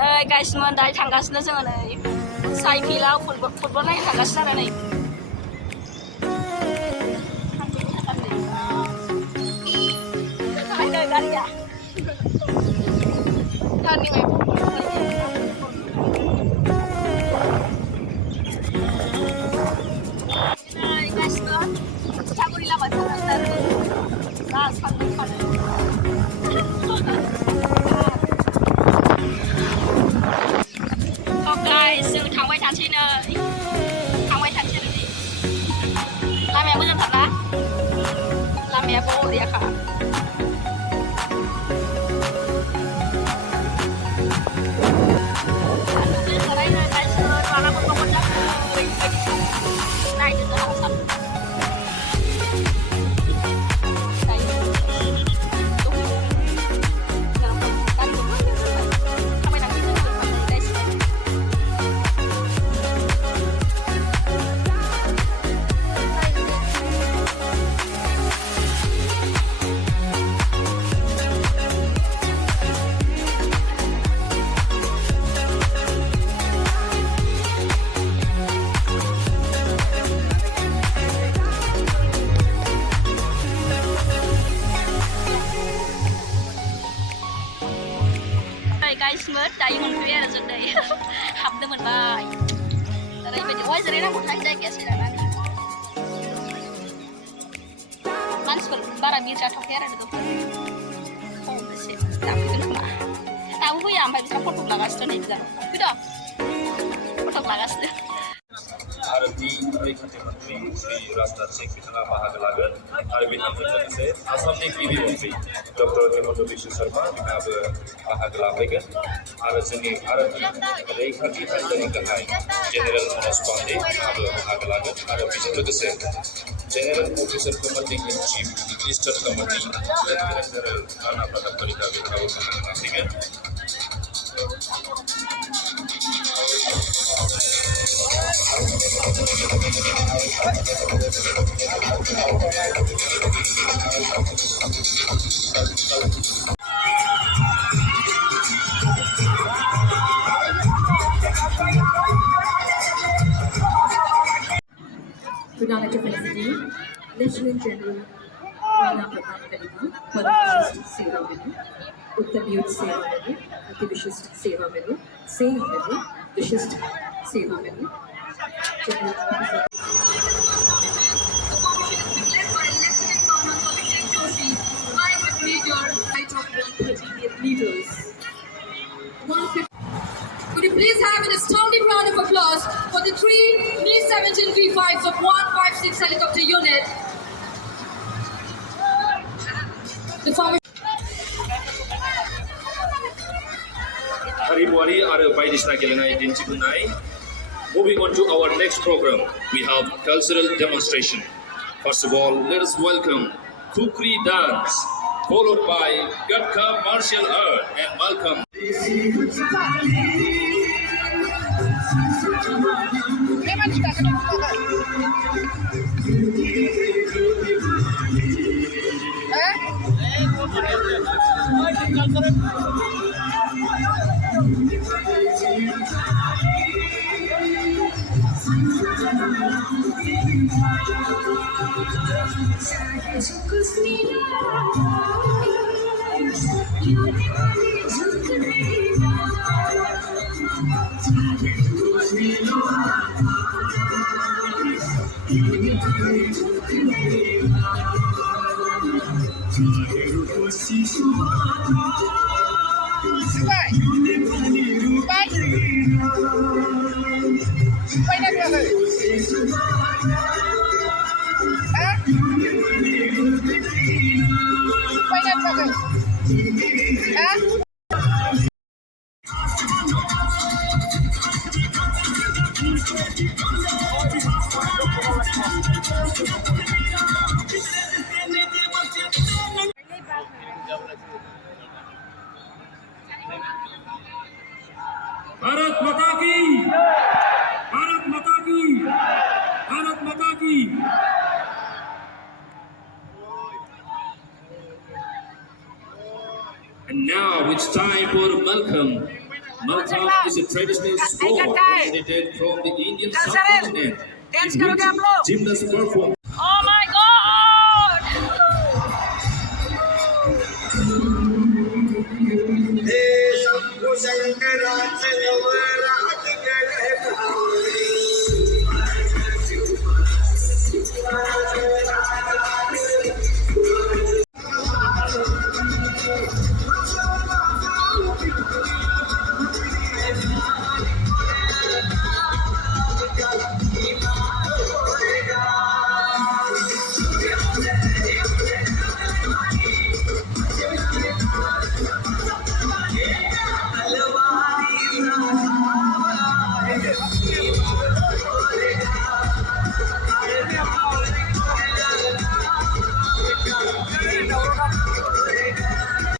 गाइसमोन दायो थांगासिनो जोङो नै साइकेलाव फुटबल नायनो थांगासिनो आरो नै गारिया गाइसमोन चागुरि लामायाव थांगासिनो जा सान्दुं खानो जों थांबाय थानोसै नै लामाया मोजांथारना लामाया बरियाखा गाइसमोन दायो मोनफैबाय आरो जों दायो हाबनो मोनबाय ओरैबायदि अहाय जिरायनांगौथाय जायगायासो लानानै मानसिफोर बारा भिर जाथ'वाखै आरो लोगोफोर खमसो जाफैगोन खोमा दाबो फैया ओमफ्राय बिसोर फट' लागासिनो नै बिसोर फैद' फट' लागासिनो आरो बि रैखाथि मन्त्रि श्री राजनाथ सिंह बिथाङा बाहागो लागोन आरो बिथांजों लोगोसे आसामनि गिबि मन्त्रि डक्टर हिमन्त बिश्व शर्मा बिथाङाबो बाहागो लाफैगोन आरो जोंनि भारतनि रैखाथि हान्जानि गाहाय जेनेरेल मनज पाण्डे बिथाङाबो बाहागो लागोन आरो बेजों लोगोसे general officer commanding in chief eastern कमान्डनि लेफ्टिनेन्ट जेनेरेल राणा प्रताप कलिता बिथाङाबो बाहागो लाफैगोन Durand Lieutenant General Rana Pratap Kalita, Paramvishist Seva Menu, Uttabiyut Seva Menu, Ativishist Seva Menu, Seva Menu, Vishist Seva Menu, General Officer. Leaders. Could you please have an astounding round of applause for the three Mi-17 V5s of 156 helicopter unit. The Haribuari आरो बायदिसिना गेलेनाय दिन्थिफुंनाय. Moving on to our next program, we have cultural demonstration. First of all, let us welcome Kukri dance, followed by Gatka martial art and Malcolm. Bharat माता की, भारत माता की, भारत माता की. And now it's time for Malcolm. Matha is a traditional sport originated from the Indian subcontinent in which gymnasts perform. Oh my God!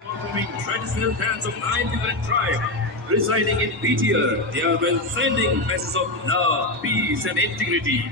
Performing traditional dance of 9 different tribes residing in BTR, they are well sending messages of love, peace, and integrity.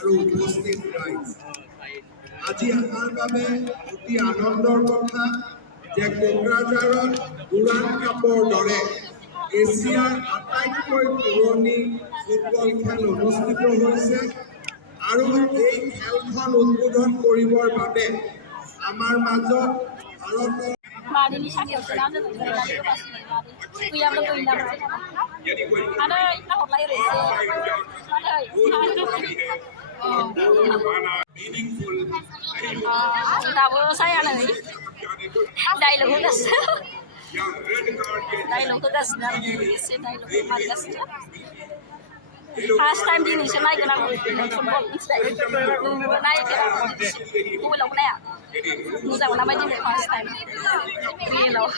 আৰু উপস্থিত ৰাইজ আজি আমাৰ বাবে অতি আনন্দৰ কথা যে কোকৰাঝাৰত দুৰান্দ কাপৰ দৰে এছিয়াৰ আটাইতকৈ পুৰণি ফুটবল খেল অনুষ্ঠিত হৈছে আৰু এই খেলখন উদ্বোধন কৰিবৰ বাবে আমাৰ মাজত ভাৰতৰ Mari ni sakit senang tu, mari tu pas mari. Kuyam tu kuyam macam mana? Ada kita hot lain rese. Ada. Tahu saya lagi. Dialog udah. Dialog udah dari si dialog markas. First time di Indonesia naik kenal football naik kira aku belum naik mudah nama jadi first time gila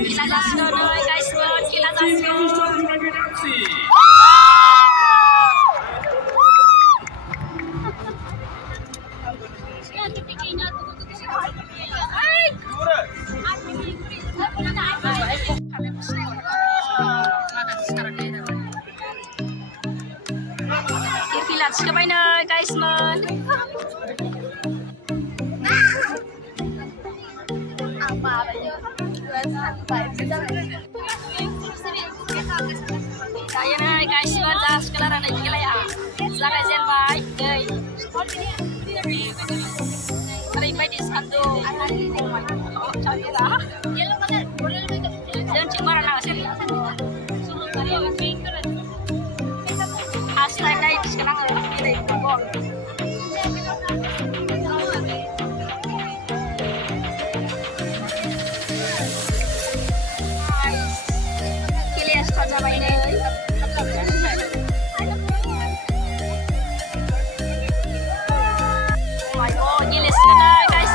kita gaskan guys kita gaskan village ke mana guys man saya na guys man jas kelaran lagi kela ya zaga jen bai dei hari bai di sandu cari dah dan cimara na sini hashtag naik sekarang ini gol kalian saja main oh my god giles na guys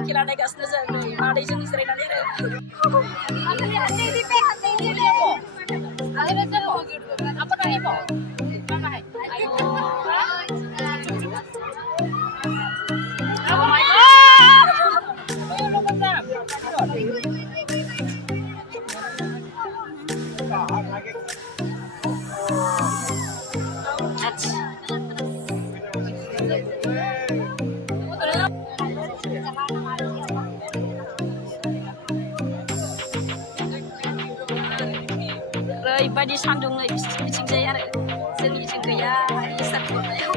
kira naik gas nasi, mana itu sering nanti deh. Apa nanya po? Oh my Badi sandung icing saya ada, seni icing kaya isat kotayo.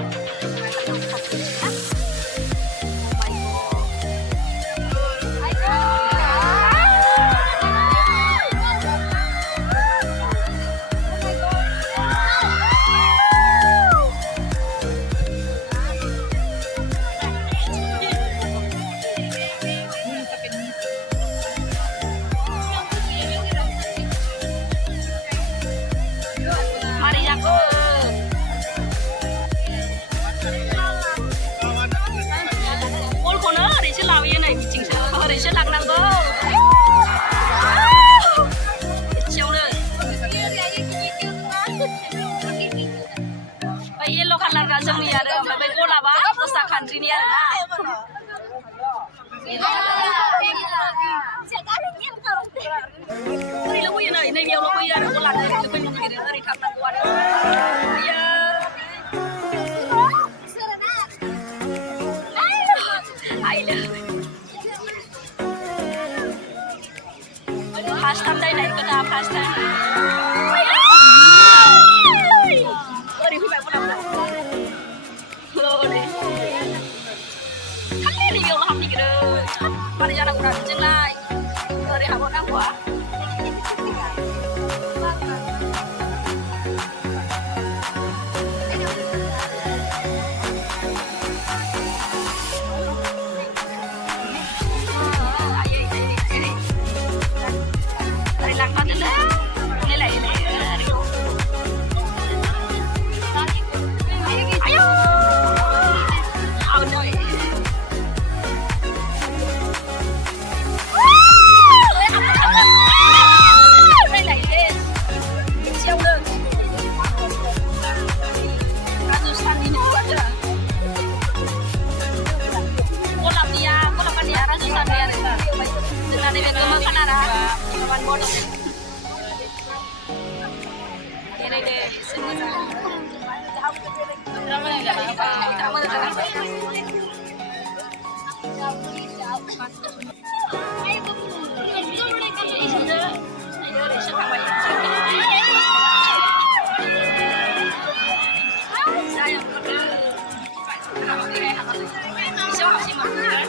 Yellow color ka jeng ni ada, bagai bola ba, terus country ni ada. Ori lo punya ni dia lo punya bola ni, lo punya ni ori kata kuat. Ya. Ayo. Hashtag dah naik ke dalam hashtag. Mari jangan kurang jelai. Dari apa orang buat? Dari langkah dulu. Nilai. Ayo. Oh no. bodoh. Ini deh, semua.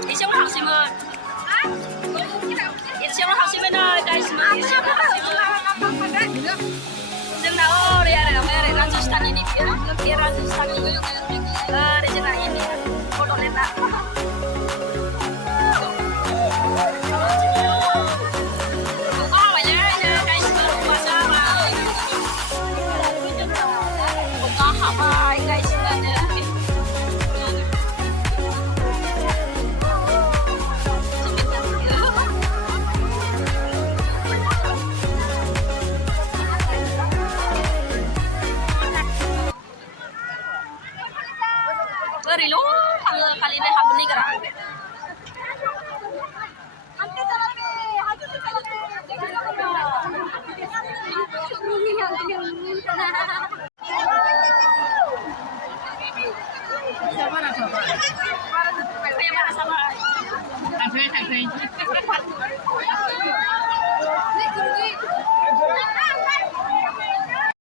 Isang học sinh ơi, guys, dừng nào, đây là Rajasthan ini, dia Rajasthan ini, di sana ini, foto letak. Berilu, kali ini happening kerang.